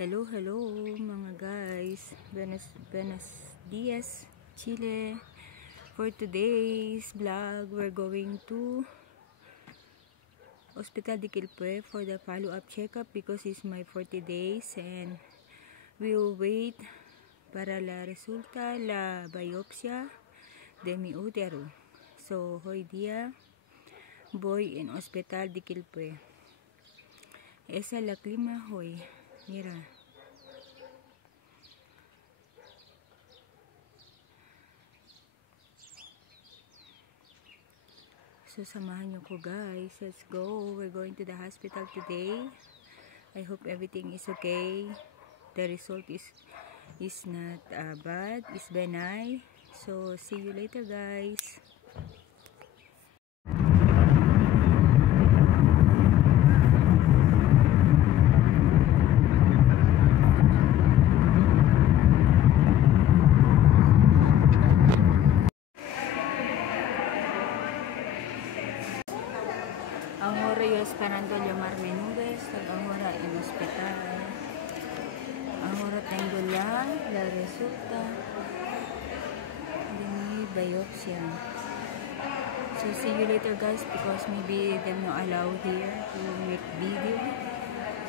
Hello mga guys. Buenos dias, Chile. For today's vlog, we're going to Hospital de Quilpue for the follow-up checkup because it's my 40 days and we will wait para la resulta la biopsia de mi útero. So, hoy día voy en Hospital de Quilpue. Esa es la clima hoy. Mira. So, samahan nyo ko guys. Let's go. We're going to the hospital today. I hope everything is okay. The result is not bad. It's benign. So, see you later guys. Ahora yo esperando llamarme nubes, ahora en hospital. Ahora tengo la resulta de mi biopsia. So see you later guys because maybe they're not allowed here to make video.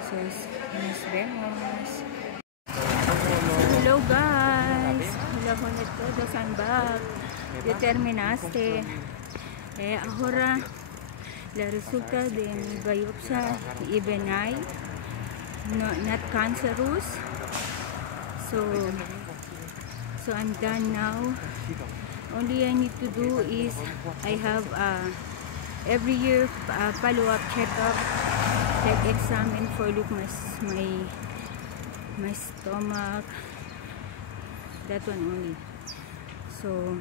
So nos vemos. Hello guys. Hola con todos, I'm back. Ya terminaste. Ahora la resulta de mi biopsia benign, not cancerous. So I'm done now. Only I need to do is I have every year follow-up checkup, like examine for look my stomach, that one only. So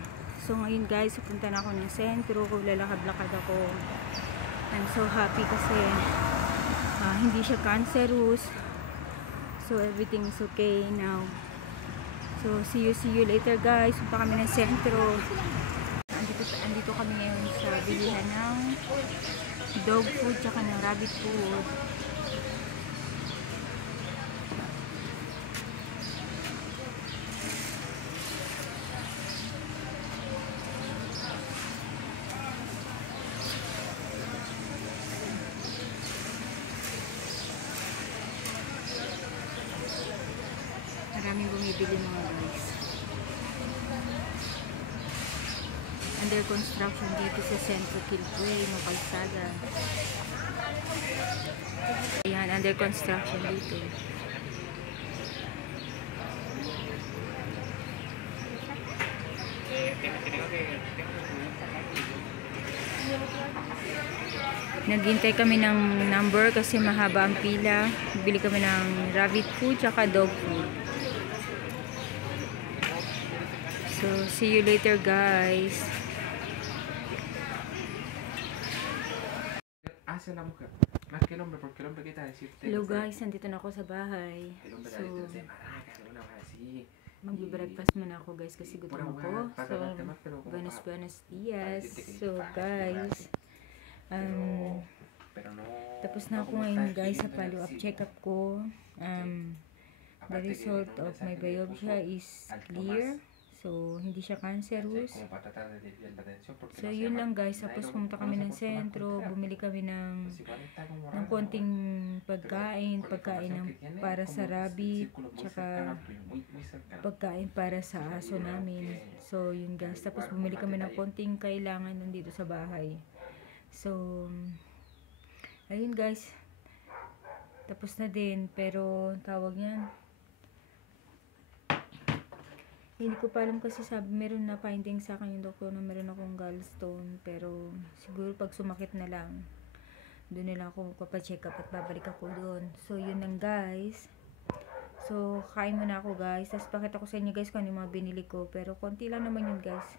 ngayon guys, pupunta na ako ng sentro, lalakad-lakad ako. I'm so happy kasi hindi siya cancerous. So everything is okay now. So see you later guys. Punta kami ng sentro. Andito kami ngayon sa bilihan ng dog food tsaka ng rabbit food. Maraming bumibili mga guys. Under construction dito sa Centro Quilpue, ng kalsada. Ayan, under construction dito. Naghintay kami ng number kasi mahaba ang pila. Bili kami ng rabbit food tsaka dog food. So, see you later guys. Hello guys, nandito na ako sa bahay. So, mag-breakfast muna ako guys kasi gutom ako. So, buenos dias. So guys, tapos na ako ngayon guys sa follow-up check-up ko. The result of my biopsia is clear. So, hindi siya cancerous. So, yun lang guys. Tapos pumunta kami ng sentro. Bumili kami ng konting pagkain para sa rabbit. Tsaka pagkain para sa aso namin. So, yun guys. Tapos bumili kami ng konting kailangan nandito sa bahay. So, ayun guys. Tapos na din. Pero, tawag yan. Hindi ko pa alam kasi sabi, meron na finding sa akin yung doktor na meron akong gallstone. Pero siguro pag sumakit na lang, doon nila ako papacheck up at babalik ako doon. So yun lang guys. So kain muna ako guys. Tapos pakita ko sa inyo guys kung ano yung mga binili ko. Pero konti lang naman yun guys.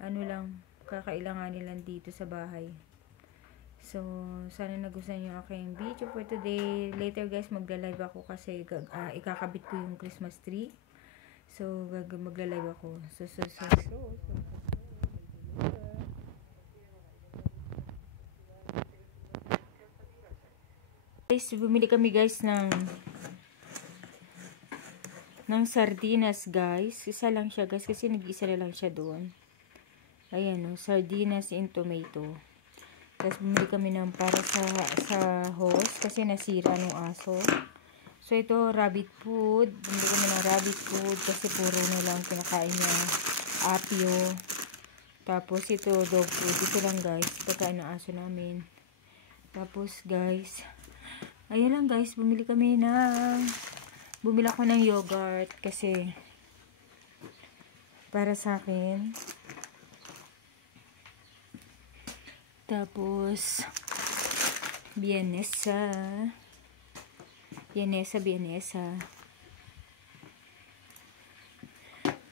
Ano lang, kakailanganin lang dito sa bahay. So sana nagustuhan yung aking video for today. Later guys magla-live ako kasi ikakabit ko yung Christmas tree. So, magla-live ako. Guys, bumili kami guys ng ng sardinas, guys. Isa lang siya, guys, kasi nag-isa na lang siya doon. Ayan, oh, sardinas and tomato. Tapos bumili kami ng para sa host kasi nasira ng aso. So, ito, rabbit food. Bumili kami ng rabbit food kasi puro na lang kinakain niya. Apio. Tapos, ito, dog food. Ito lang, guys. Pagkain ng aso namin. Tapos, guys, ayan lang, guys. Bumili ako ng yogurt kasi para sa akin. Tapos, Vienesa.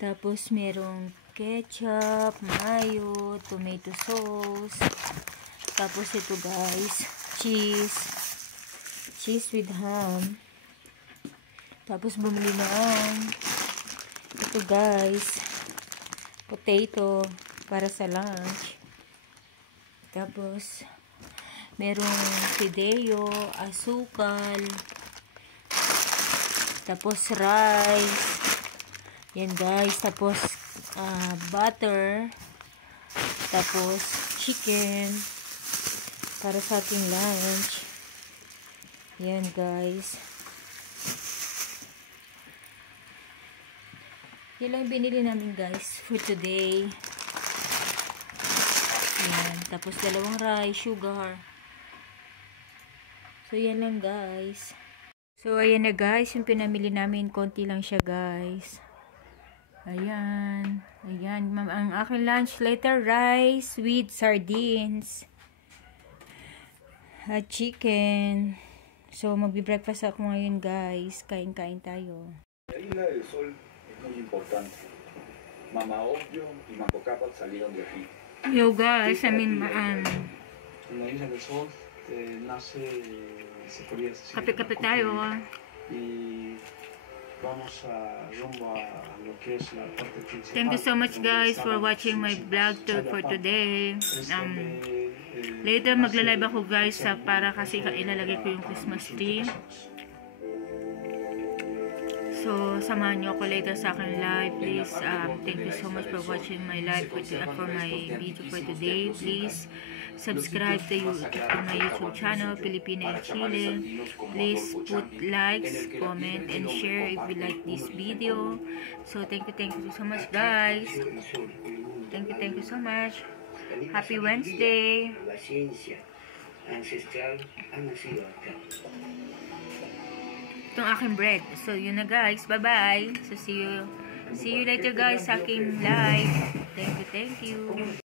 Tapos, merong ketchup, mayo, tomato sauce. Tapos, ito, guys, cheese with ham. Tapos, bumili ng ito, guys, potato para sa lunch. Tapos, merong fideo, asukal. Tapos, rice. Yan, guys. Tapos, butter. Tapos, chicken. Para sa ating lunch. Yan, guys. Yan lang binili namin, guys, for today. Yan. Tapos, 2 rice, sugar. So, yan lang, guys. So, ayan na, guys. Yung pinamili namin, konti lang siya, guys. Ayan. Ayan. Ang aking lunch later, rice with sardines. At chicken. So, magbi-breakfast ako ngayon, guys. Kain-kain tayo. Muy importante. Mama Obvio y Manco Cápac salieron de aquí. Yo, guys, I mean, En la isla del sol nace, se podría decir, kape-kape tayo. y vamos a rumbo a lo que es la parte principal. Thank you so much, guys, for watching my vlog for today. Later, magla-live ako, guys, para kasi ilalagay ko yung Christmas tree. So, samahan nyo ako later sa akin live. Please, thank you so much for watching my live for my video for today. Please, subscribe to my YouTube channel, Pilipina and Chile. Please put likes, comment, and share if you like this video. So, thank you so much, guys. Thank you so much. Happy Wednesday. Itong aking bread. So, yun na, guys. Bye-bye. So, see you later, guys, sa aking live. Thank you.